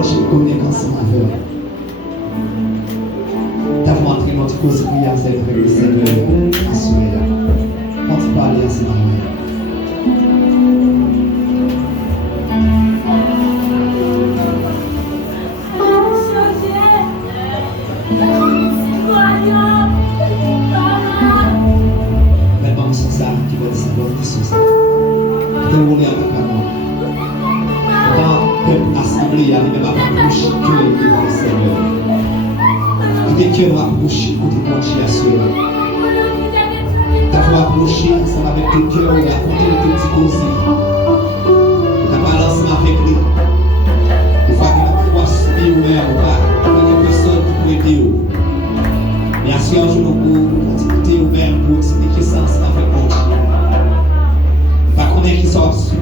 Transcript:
Lord, je connais ensemble avec eux. T'as montré notre cause prière, c'est vrai, Seigneur, assuré. On te parle ensemble avec eux. Maintenant, c'est ça qui va descendre sur ça. Dérouler avec la mort. Quand le peuple assemblé, il n'y a pas de bouche que le Seigneur. Dès que rapproché, côté plancher à cela. T'as rapproché ensemble avec tes cœurs, il a compté tes petits causes. T'as parlé ensemble avec lui. Des fois qu'il a pouvoir subir ou même ou pas. Il y a des personnes qui pourraient aider. Mais à ce jour, pour écouter ou même pour expliquer ça ensemble avec lui. Pas qu'on ait qui soit subir.